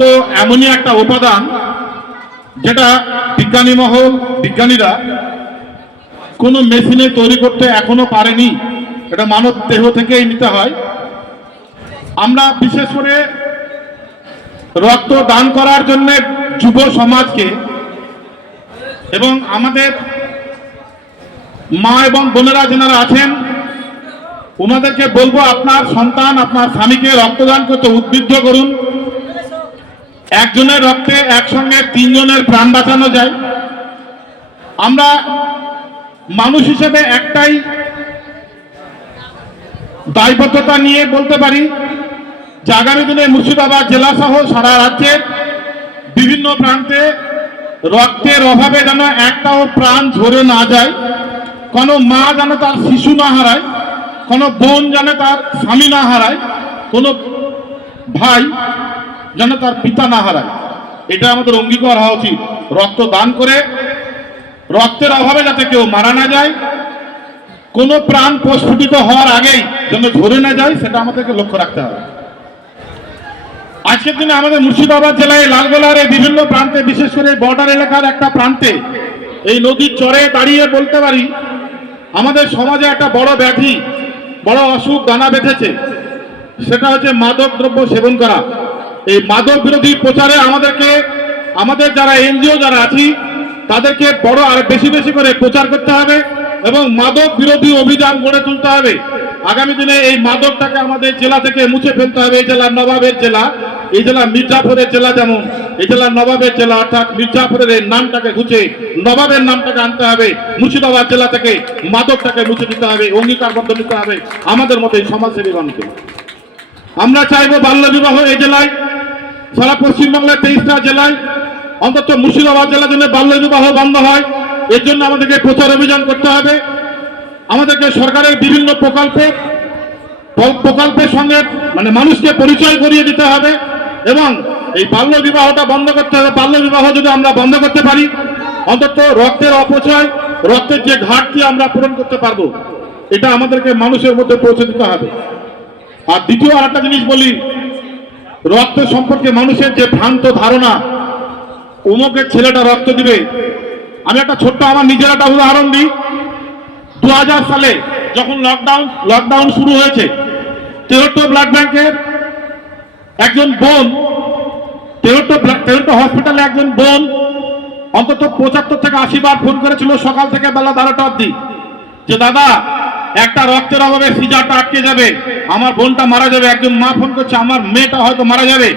রক্ত এমনই একটা উপাদান যেটা বিজ্ঞানীরা কোনো মেশিনে তৈরি করতে এখনো পারেনি। এটা মানব দেহ থেকেই নিতে হয়। আমরা বিশেষ করে রক্ত দান করার জন্য যুব সমাজকে এবং আমাদের মা এবং বোনেরা যারা আছেন ওনাদেরকে বলবো, আপনার সন্তান আপনার স্বামীকে রক্তদান করতে উদ্বুদ্ধ করুন। একজনের রক্তে একসঙ্গে 3 জনের প্রাণ বাঁচানো যায়। আমরা মানুষ হিসেবে একটাই দায়বদ্ধতা নিয়ে বলতে পারি যে আগামী দিনে মুর্শিদাবাদ জেলা সহ সারা রাজ্যের বিভিন্ন প্রান্তে রক্তের অভাবে যেন একটাও প্রাণ ঝরে না যায়, কোনো মা যেন তার শিশু না হারায়, কোনো বোন যেন তার স্বামী না হারায়, কোনো ভাই যেন তার পিতা না হারায়। এটা আমাদের অঙ্গীকার হওয়া উচিত। রক্ত দান করে রক্তের অভাবে যাতে কেউ মারা না যায়, কোনো প্রাণ প্রস্ফুটিত হওয়ার আগেই যেন ঝরে না যায়, সেটা আমাদেরকে লক্ষ্য রাখতে হবে। আজকের দিনে আমাদের মুর্শিদাবাদ জেলায় লালগোলার এই বিভিন্ন প্রান্তে, বিশেষ করে বর্ডার এলাকার একটা প্রান্তে এই নদীর চরে দাঁড়িয়ে বলতে পারি আমাদের সমাজে একটা বড় ব্যাধি, বড় অসুখ দানা বেঁধেছে। সেটা হচ্ছে মাদক দ্রব্য সেবন করা। এই মাদক বিরোধী প্রচারে আমাদের যারা এনজিও যারা আছি তাদেরকে বড় আর বেশি বেশি করে প্রচার করতে হবে এবং মাদক বিরোধী অভিযান গড়ে তুলতে হবে। আগামী দিনে এই মাদকটাকে আমাদের জেলা থেকে মুছে ফেলতে হবে। এই জেলা নবাবের জেলা, এই জেলা মির্জাপুরের জেলা, যেমন এই জেলা নবাবের জেলা, অর্থাৎ মির্জাপুরের এই নামটাকে ঘুচে নবাবের নামটাকে আনতে হবে। মুর্শিদাবাদ জেলা থেকে মাদকটাকে মুছে দিতে হবে, অঙ্গীকারবদ্ধ নিতে হবে আমাদের মতো এই সমাজসেবীগণকে। আমরা চাইবো বাল্য বিবাহ এই জেলায়, সারা পশ্চিমবাংলার 23টা জেলায় অন্তত মুর্শিদাবাদ জেলার জন্য বাল্য বিবাহ বন্ধ হয়। এর জন্য আমাদেরকে প্রচার অভিযান করতে হবে। আমাদেরকে সরকারের বিভিন্ন প্রকল্পের সঙ্গে মানুষকে পরিচয় করিয়ে দিতে হবে এবং এই বাল্য বিবাহটা বন্ধ করতে হবে। বাল্য বিবাহ যদি আমরা বন্ধ করতে পারি, অন্তত রক্তের অপচয়, রক্তের যে ঘাটতি আমরা পূরণ করতে পারবো। এটা আমাদেরকে মানুষের মধ্যে পৌঁছে দিতে হবে। আর দ্বিতীয় আরেকটা জিনিস বলি, রক্ত সম্পর্কে মানুষের যে ভ্রান্ত ধারণা, অমুকের ছেলেটা রক্ত দিবে। আমি একটা ছোট্ট আমার নিজের একটা উদাহরণ দিই। 2000 সালে যখন লকডাউন শুরু হয়েছে, তেহট্ট ব্লাড ব্যাংকের একজন বোন, তেহট্ট হসপিটালে একজন বোন অন্তত 75 থেকে 80 বার ফোন করেছিল সকাল থেকে বেলা 12টা অবধি, যে দাদা একটা রক্তের অভাবে সিজারটা আটকে যাবে, আমার বোনটা মারা যাবে। একজন মা ফোন করছে, আমার মেয়েটা হয়তো মারা যাবে।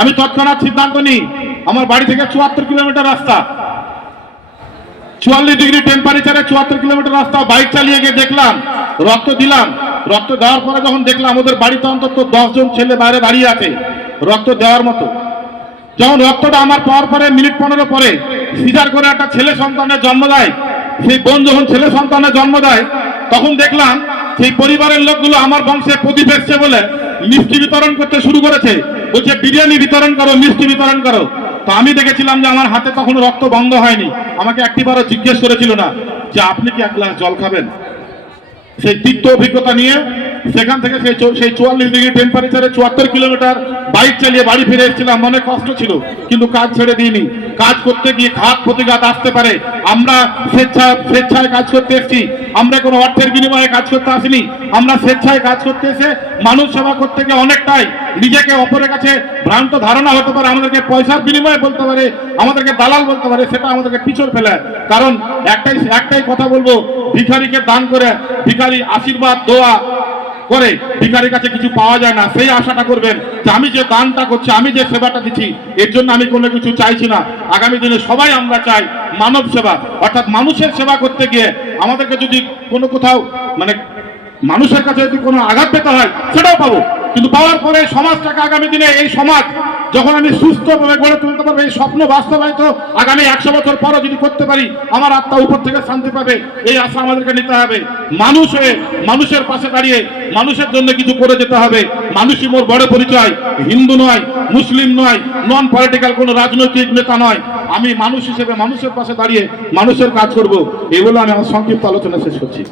আমি তৎক্ষণাৎ সিদ্ধান্ত নিই, আমার বাড়ি থেকে 74 কিলোমিটার রাস্তা, 44 ডিগ্রি টেম্পারেচারে 74 কিলোমিটার রাস্তা বাইক চালিয়ে গিয়ে দেখলাম, রক্ত দিলাম। রক্ত দেওয়ার পরে যখন দেখলাম ওদের বাড়িতে অন্তত 10 জন ছেলে বাইরে দাঁড়িয়ে আছে রক্ত দেওয়ার মতো। যখন রক্তটা আমার পাওয়ার পরে মিনিট 15 পরে সিজার করে একটা ছেলে সন্তানের জন্ম দেয়, সেই বোন যখন ছেলে সন্তানের জন্ম দেয় তখন দেখলাম সেই পরিবারের লোকগুলো আমার বংশে প্রদীপ এসছে বলে মিষ্টি বিতরণ করতে শুরু করেছে। বলছে বিরিয়ানি বিতরণ করো, মিষ্টি বিতরণ করো। তো আমি দেখেছিলাম যে আমার হাতে তখন রক্ত বন্ধ হয়নি। আমাকে একটিবারও জিজ্ঞেস করেছিল না যে আপনি কি 1 গ্লাস জল খাবেন। সেই তিক্ত অভিজ্ঞতা নিয়ে সেখান থেকে সেই 44 ডিগ্রি টেম্পারেচারে 74 কিলোমিটার বাইক চালিয়ে বাড়ি ফিরে এসেছিলাম। মনে কষ্ট ছিল, কিন্তু কাজ ছেড়ে দিইনি। কাজ করতে গিয়ে ঘাত প্রতিঘাত আসতে পারে। আমরা স্বেচ্ছায় কাজ করতে এসেছি, আমরা কোনো অর্থের বিনিময়ে কাজ করতে আসিনি। আমরা স্বেচ্ছায় কাজ করতে এসে মানুষ সেবা করতে গিয়ে অনেকটাই নিজেকে অপরের কাছে ভ্রান্ত ধারণা হতে পারে, আমাদেরকে পয়সার বিনিময়ে বলতে পারে, আমাদেরকে দালাল বলতে পারে, সেটা আমাদেরকে পিছল ফেলে। কারণ একটাই কথা বলবো, ভিখারিকে দান করে ভিখারি আশীর্বাদ দোয়া করে ভিখারির কাছে কিছু পাওয়া যায় না। সেই আশাটা করবেন যে আমি যে দানটা করছি, আমি যে সেবাটা দিচ্ছি, এর জন্য আমি কোনো কিছু চাইছি না। আগামী দিনে সবাই আমরা চাই মানব সেবা, অর্থাৎ মানুষের সেবা করতে গিয়ে আমাদেরকে যদি কোনো কোথাও মানুষের কাছে যদি কোনো আঘাত পেতে হয় সেটাও পাবো, কিন্তু পাওয়ার পরে সমাজটাকে আগামী দিনে এই সমাজ যখন আমি সুস্থভাবে গড়ে তুলতে পারবো, এই স্বপ্ন বাস্তবায়িত আগামী 100 বছর পরও যদি করতে পারি, আমার আত্মা উপর থেকে শান্তি পাবে। এই আশা আমাদেরকে নিতে হবে। মানুষ হয়ে মানুষের পাশে দাঁড়িয়ে মানুষের জন্য কিছু করে যেতে হবে। মানুষই মোর বড় পরিচয়, হিন্দু নয়, মুসলিম নয়, নন পলিটিক্যাল কোনো রাজনৈতিক নেতা নয়। আমি মানুষ হিসেবে মানুষের পাশে দাঁড়িয়ে মানুষের কাজ করব। এগুলো আমি আমার সংক্ষিপ্ত আলোচনা শেষ করছি।